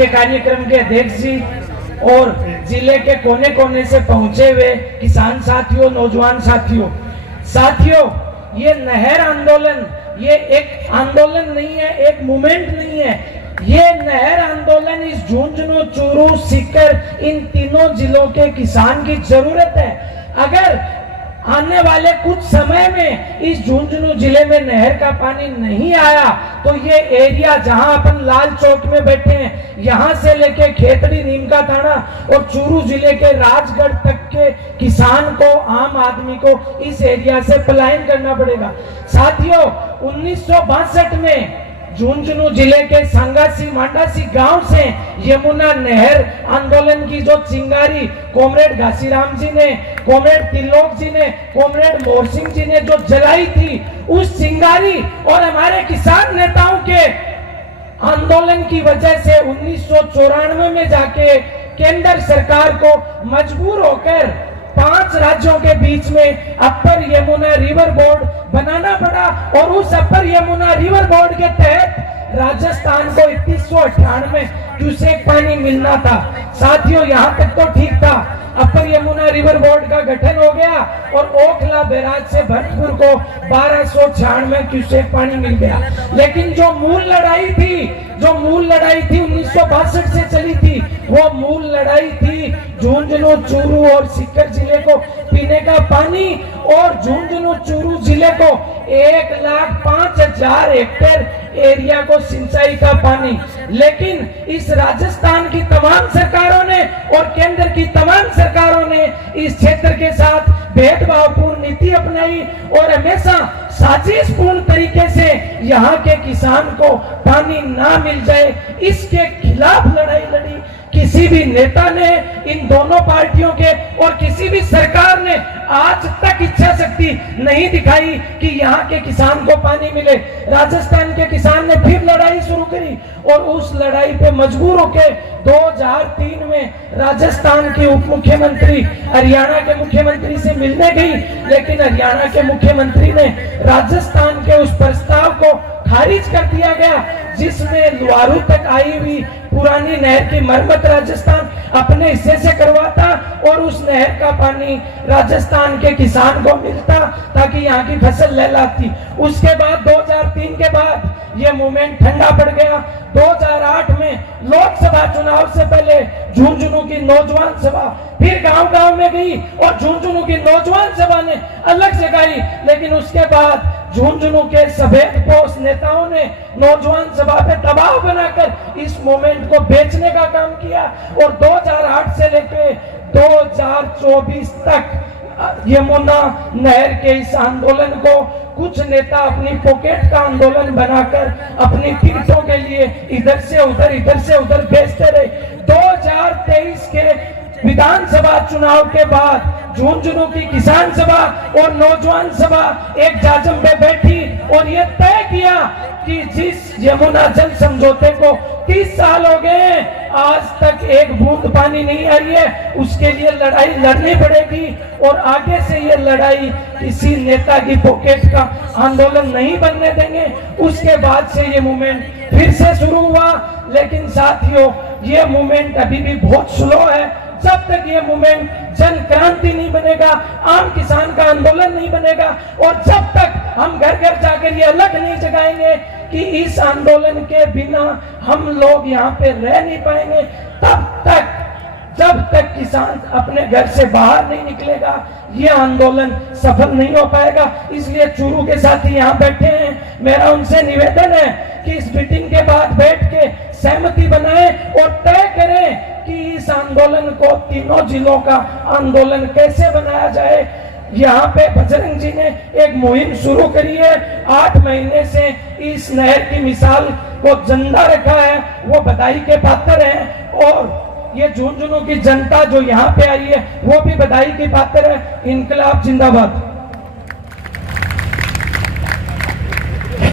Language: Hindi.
के कार्यक्रम के अध्यक्ष जी और जिले के कोने कोने से पहुंचे हुए किसान साथियों, नौजवान साथियों, ये नहर आंदोलन ये एक आंदोलन नहीं है, एक मूवमेंट नहीं है। ये नहर आंदोलन इस झुंझुनू, चूरू, सीकर इन तीनों जिलों के किसान की जरूरत है। अगर आने वाले कुछ समय में इस झुंझुनू जिले में नहर का पानी नहीं आया तो ये एरिया जहां अपन लाल चौक में बैठे हैं, यहां से लेके खेतड़ी, नीमका थाना और चूरू जिले के राजगढ़ तक के किसान को, आम आदमी को इस एरिया से पलायन करना पड़ेगा। साथियों, 1962 में झुंझुनू जिले के सांगासी मांडासी गांव से यमुना नहर आंदोलन की जो चिंगारी कॉमरेड घासीराम जी ने, कॉमरेड तिलोक जी ने, कॉमरेड मोहर सिंह जी ने जो जलाई थी, उस चिंगारी और हमारे किसान नेताओं के आंदोलन की वजह से 1994 में जाके केंद्र सरकार को मजबूर होकर 5 राज्यों के बीच में अपर यमुना रिवर बोर्ड बनाना पड़ा और उस अपर यमुना रिवर बोर्ड के तहत राजस्थान को 3198 क्यूसेक पानी मिलना था। साथियों, यहाँ तक तो ठीक था, अपर यमुना रिवर बोर्ड का गठन हो गया और ओखला बैराज से भरतपुर को 1296 क्यूसेक पानी मिल गया। लेकिन जो मूल लड़ाई थी 1962 से चली थी, वो मूल लड़ाई थी झुंझुनू, चूरू और सीकर जिले को पीने का पानी और झुंझुनू, चूरू जिले को 1,05,000 हेक्टेयर एरिया को सिंचाई का पानी। लेकिन इस राजस्थान की तमाम सरकारों ने और केंद्र की तमाम सरकारों ने इस क्षेत्र के साथ भेदभावपूर्ण नीति अपनाई और हमेशा साजिशपूर्ण तरीके से यहाँ के किसान को पानी ना मिल जाए, इसके खिलाफ लड़ाई लड़ी। किसी भी नेता ने, इन दोनों पार्टियों के और किसी भी सरकार ने आज तक इच्छा शक्ति नहीं दिखाई कि यहाँ के किसान को पानी मिले। राजस्थान के किसान ने फिर लड़ाई शुरू करी और उस लड़ाई पे मजबूर होकर 2003 में राजस्थान के उप मुख्यमंत्री हरियाणा के मुख्यमंत्री से मिलने गई, लेकिन हरियाणा के मुख्यमंत्री ने राजस्थान के उस प्रस्ताव को खारिज कर दिया गया जिसमें लुआरू तक आई हुई पुरानी नहर की मरम्मत राजस्थान अपने हिस्से से करवाता और उस नहर का पानी राजस्थान के किसान को मिलता ताकि यहाँ की फसल लहलाती। उसके बाद 2003 के बाद ये मूवमेंट ठंडा पड़ गया। 2008 में लोकसभा चुनाव से पहले झुंझुनू की नौजवान सभा फिर गांव-गांव में गई और झुंझुनू की नौजवान सभा ने अलग जगाई, लेकिन उसके बाद झुंझुनू के सफेद पोष नेताओं ने नौजवान सभा पे दबाव बनाकर इस मूवमेंट को बेचने का काम किया और 2008 से लेकर 2024 तक यमुना नहर के इस आंदोलन को कुछ नेता अपनी पॉकेट का आंदोलन बनाकर अपनी टिकटों के लिए इधर से उधर बेचते रहे। 2023 के विधानसभा चुनाव के बाद झुंझुनू की किसान सभा और नौजवान सभा एक जाजम में बैठी और ये तय किया कि जिस यमुना जल समझौते को 30 साल हो गए, आज तक एक बूंद पानी नहीं आई है, उसके लिए लड़ाई लड़नी पड़ेगी और आगे से ये लड़ाई किसी नेता की पॉकेट का आंदोलन नहीं बनने देंगे। उसके बाद से ये मूवमेंट फिर से शुरू हुआ, लेकिन साथियों, ये मूवमेंट अभी भी बहुत स्लो है। जब तक ये मूवमेंट जन क्रांति नहीं बनेगा, आम किसान का आंदोलन नहीं बनेगा और जब तक हम घर घर जाकर ये अलग नहीं जगाएंगे कि इस आंदोलन के बिना हम लोग यहाँ पे रह नहीं पाएंगे, जब तक किसान अपने घर से बाहर नहीं निकलेगा, ये आंदोलन सफल नहीं हो पाएगा। इसलिए चूरू के साथी यहाँ बैठे हैं, मेरा उनसे निवेदन है कि इस मीटिंग के बाद बैठ के सहमति बनाएं और तय करें कि इस आंदोलन को तीनों जिलों का आंदोलन कैसे बनाया जाए। यहाँ पे बजरंग जी ने एक मुहिम शुरू करी है, 8 महीने से इस नहर की मिसाल को जिंदा रखा है, वो बधाई के पात्र हैं और ये झुंझुनू की जनता जो यहाँ पे आई है वो भी बधाई के पात्र है। इनकलाब जिंदाबाद।